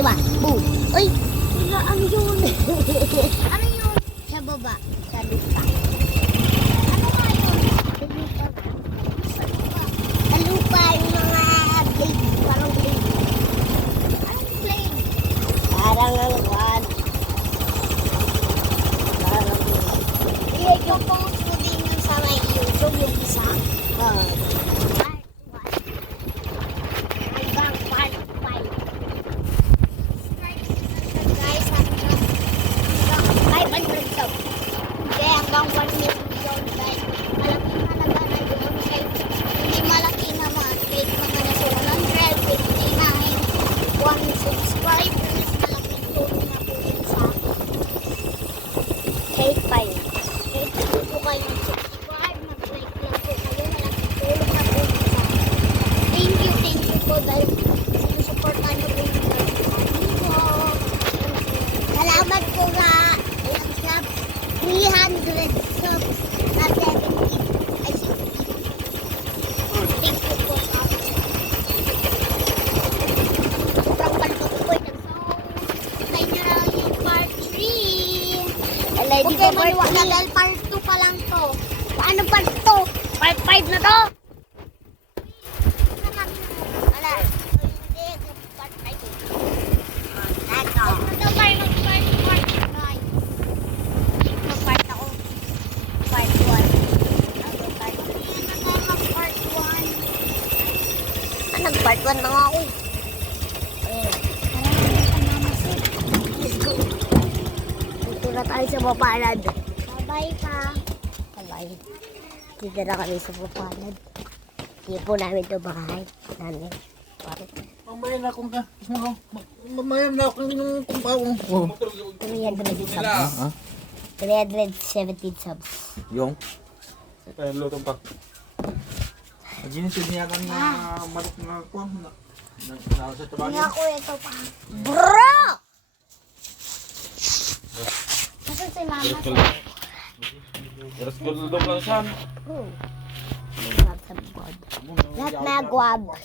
di ba? Boom. Uy, wala, ano yun? Ano yun? Sa baba, sa lupa. Ano nga yun? Sa lupa ba? Sa lupa. Sa lupa yung mga blade. Parang blade. Anong blade? Parang ano one. Parang yung post ko din yung sa may YouTube yung isa. Hanggang part 5. Guys, hanggang 500 sub. Hindi, hanggang 1 million guys. Malaki talaga na yun. Kahit hindi malaki naman. Kahit mga nasa 159, 1 subscribers. Malaking tulong na po yun sa akin. Kahit 5. Kahit hindi po kayo mag-subscribe, mag-like lang po kayo. Malaking tulong na po yun sa akin. Thank you po dahil sinusuportan nyo po yung mga ko. Salamat po nga. Ilang subs? 300 subs na 70. Ay, 60. Thank you po sa akin. Sobrang palpot po ito. So, tayo nyo na yung part 3. Okay, maniwala dahil part 2 pa lang to. Paano part 2? Part 5 na to? Wala. Hindi, part 5. Ito part 5. Ito part ako. Part 1. Part 1. Nag-part 1 na nga ako. Let's go. Dito na tayo sa Mapalad. Bye-bye ka. Bye-bye. Dito na kami sa Mapalad. Hindi po namin ito bahay. Namin. Mamaya na akong ka. Mamaya na akong yung kumpawang. Oh. 300 subs. 317 subs. Yung? Kaya lutong pa. Ginitid niya kang malok na kuwang. Nasa tabali. Hindi ako ito pa. Bro! Nasaan si mama? Terus gulong lang siya. Lahat na guwab.